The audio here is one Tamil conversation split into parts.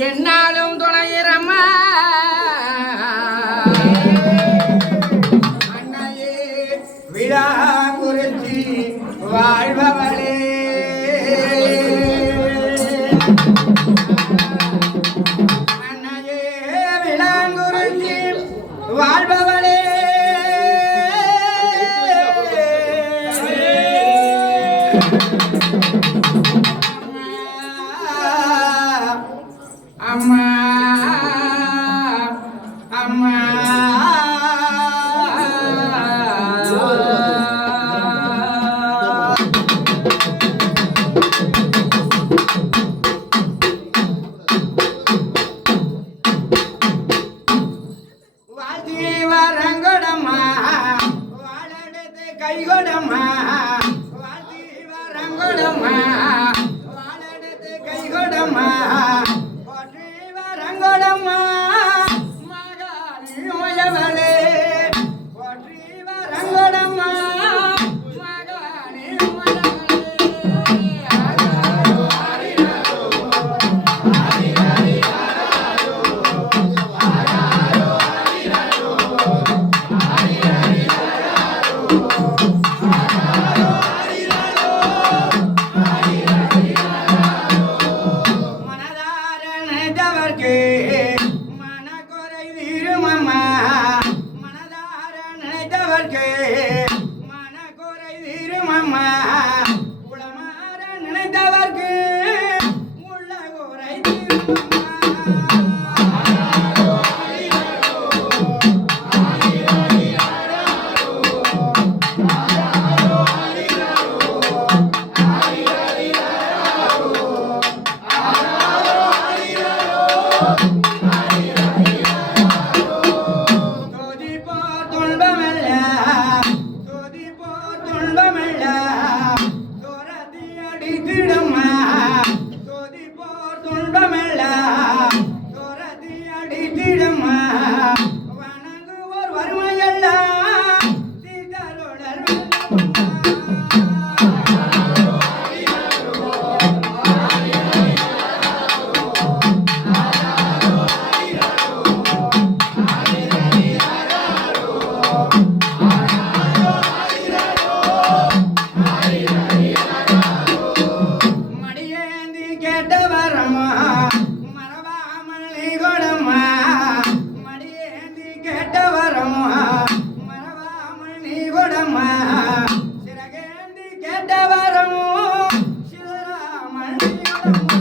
என்னாலும் துணையிறம்மா அன்னையே விழா குறிச்சி வாழ்பவளே அன்னையே விளாங்குறிச்சி வாழ்பவளே அம்மா அம்மா வாழ்த்தி வரங்கொடம்மா வாழெடுத்து கைகொடம்மா வாழ்த்தி வரங்கொடம்மா வாழெடுத்து கைகொடம்மா வரங்கொடம்மா மகாளி மயவளே போற்றி வரங்கொடம்மா மகாளி மனக்குறை தீருமம்மா மனதார நினைத்தவர்க்கு மனக்குறை தீருமம்மா உளமாற நினைத்தவர்க்கு உள்ள குறை தீருமம்மா வணங்குவோர் வறுமையெல்லாம் தீர்த்தருளல் மடியேந்தி கேட்ட வரமா மறவாமல் நீ கொடம்மா மடியேந்தி கேட்ட வரமா மறவாமல் நீ கொடம்மா சிறகேந்தி கேட்ட வரமோ சிதறாமல் நீ கொடம்மா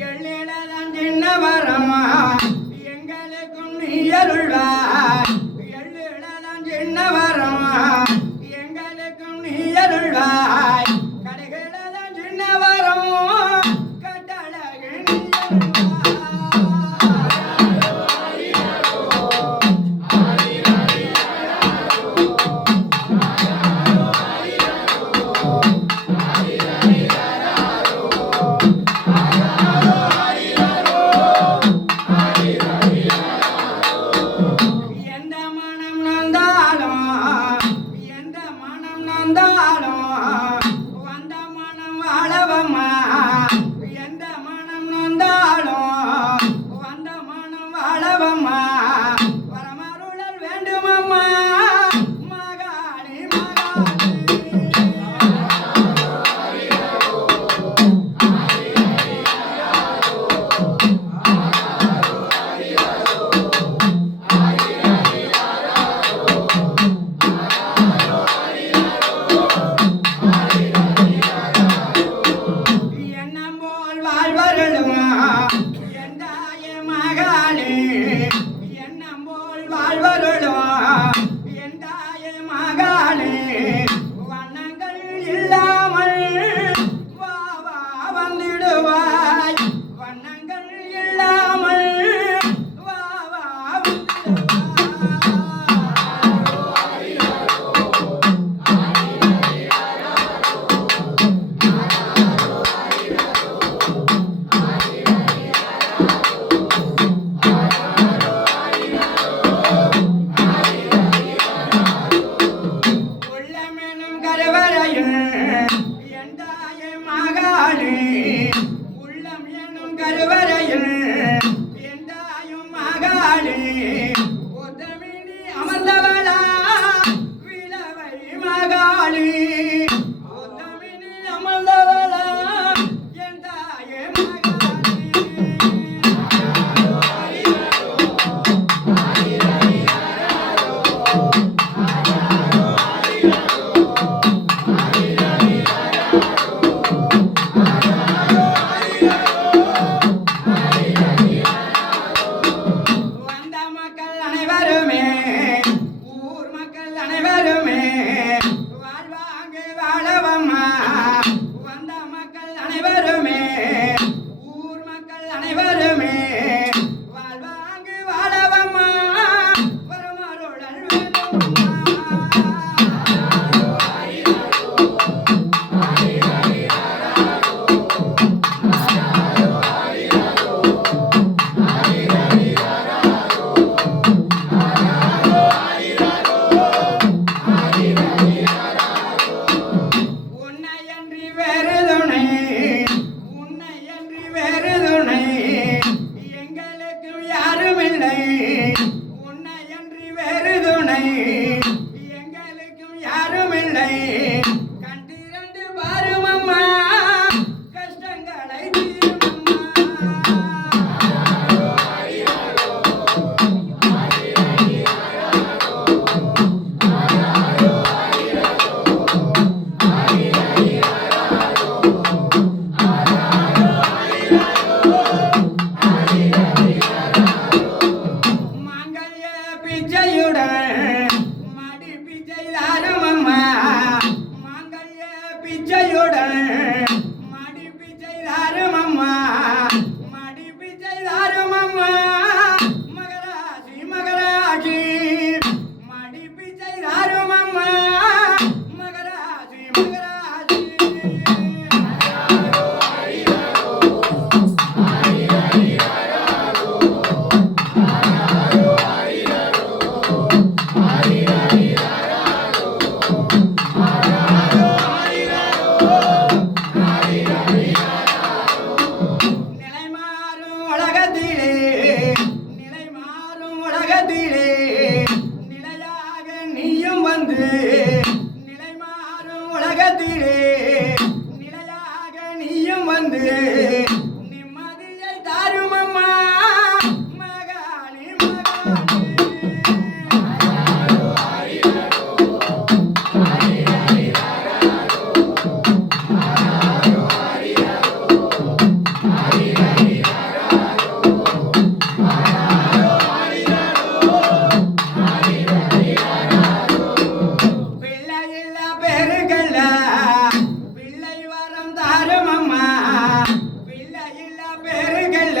எள்ளிடலாம் சின்ன வரமா எங்களுக்கும் நீ அருள்வாய் எள்ளிடலாம் சின்ன வரமா எங்களுக்கும் நீ அருள்வாய் கடைகளதான் சின்ன வரமோ கட்டழகு நீ எந்த மனம் நந்தாலும் வந்த மனம் வாழவம்மா எந்த மனம் நந்தாலும் வந்த மனம் வாழவம்மா வரமருளல் வேண்டுமம்மா மகாளி மகாளி அனைவருமே வாழ்வாங்கு வாழவம்மா வந்த மக்கள் அனைவருமே ஊர் மக்கள் அனைவருமே வாழ்வாங்கு வாழவம்மா வருமருளல் வேண்டுமம்மா. எங்களுக்கும் யாரும் இல்லை கண்டிரண்டு பாருமம்மா கஷ்டங்களை மடிப்பி செய்தாருமம்மா மடிப்பி செய்தாருமம்மா மகராசி மகராசி மடிப்பி செய்தாருமம்மா மகராசி மகராசி. நிலையாக நீயும் வந்து நிலை மாறும் உலகத்திலே நிலையாக நீயும் வந்து நிம்மதியை தாருமம்மா மகாளி மகாளி. பிள்ளை வரம் தாருமம்மா பிள்ளை இல்ல பேருகல்ல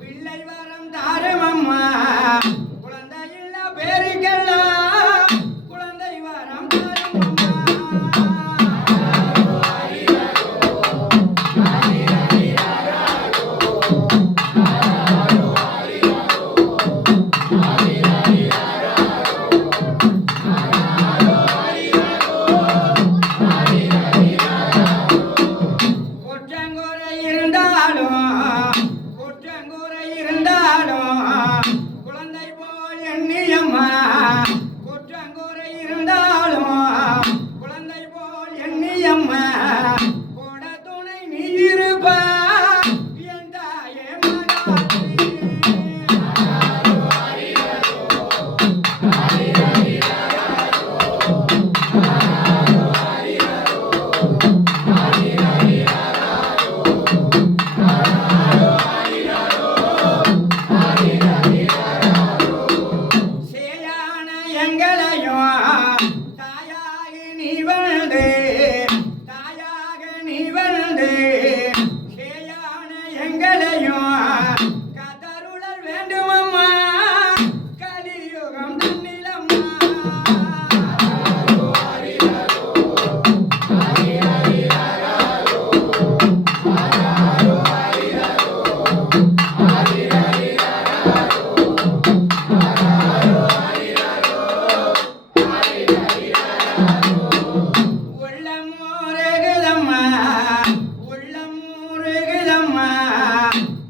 பிள்ளை வரம் தாருமம்மா குழந்தை இல்ல பேருகல்ல குழந்தை வரம் தாருமம்மா. குற்றங்குறை இருந்தாலும் குழந்தை போல் எண்ணியம்மா குற்றங்குறை இருந்தாலும் குழந்தை போல் எண்ணியம்மா கூட துணை நீ இருப்பா என் தாயே மகாளி. தாயாக நீ வந்து சேயான எங்களையும் கதருளல் வேண்டுமம்மா கலியுகம் தன்னிலம்மா.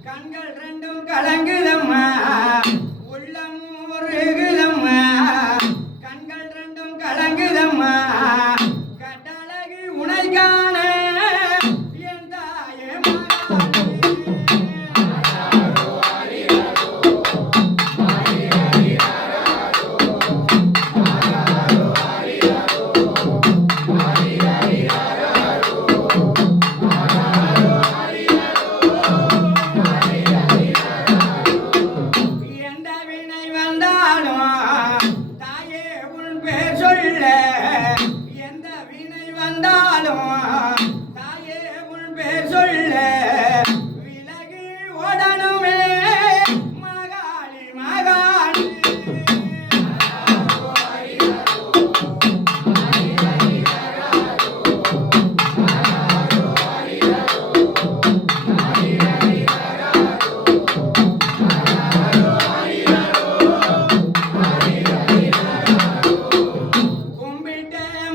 கண்கள் ரெண்டும் கலங்குதம்மா உள்ளம் முருகுதம்மா கண்கள் ரெண்டும் கலங்குதம்மா கடலகு உனை காண என் தாயே மகாளி. தாயே உன் பேர் சொல்ல வந்தாலும் தாயே உன் பேர் சொல்ல விலகி ஓடணுமே மகாளி மகாளி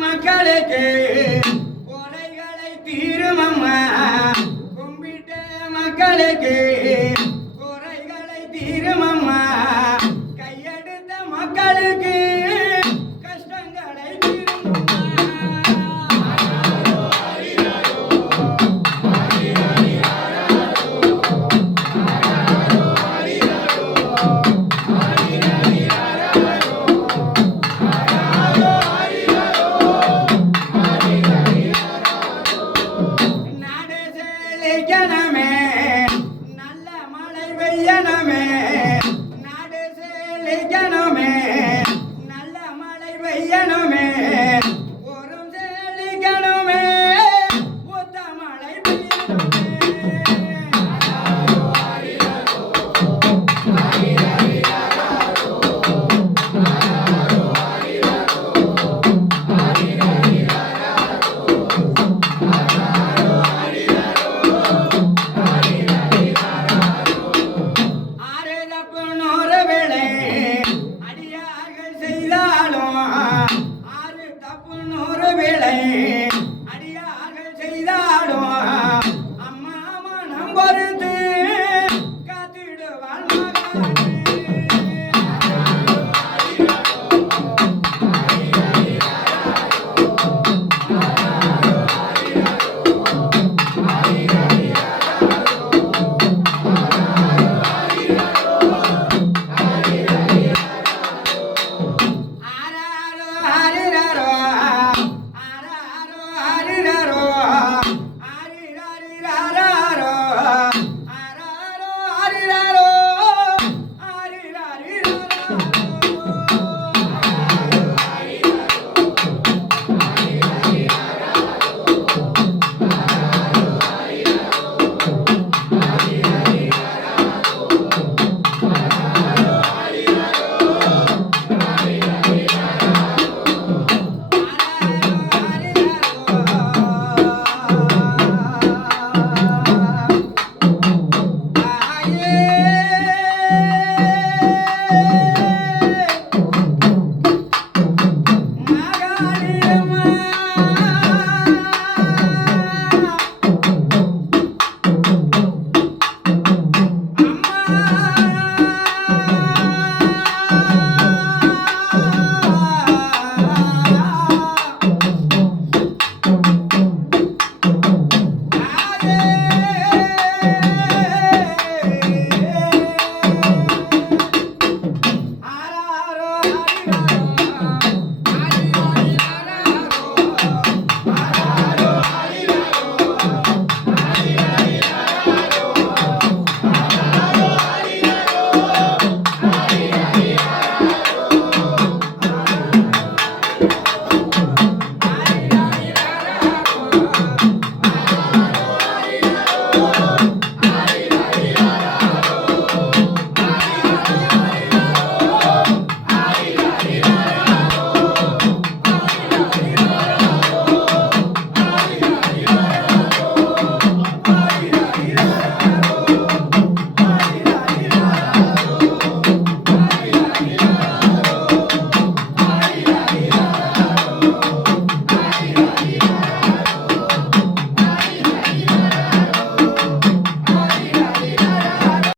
மக்களுக்கு குறைகளை தீருமம்மா கும்பிட்ட மக்களுக்கு குறைகளை தீருமம்மா கையெடுத்த மக்களுக்கு கஷ்டங்களை செழிக்கணுமே நல்ல மழை பெய்யணுமே நாடு செழிக்கணுமே நல்ல மழை பெய்யணுமே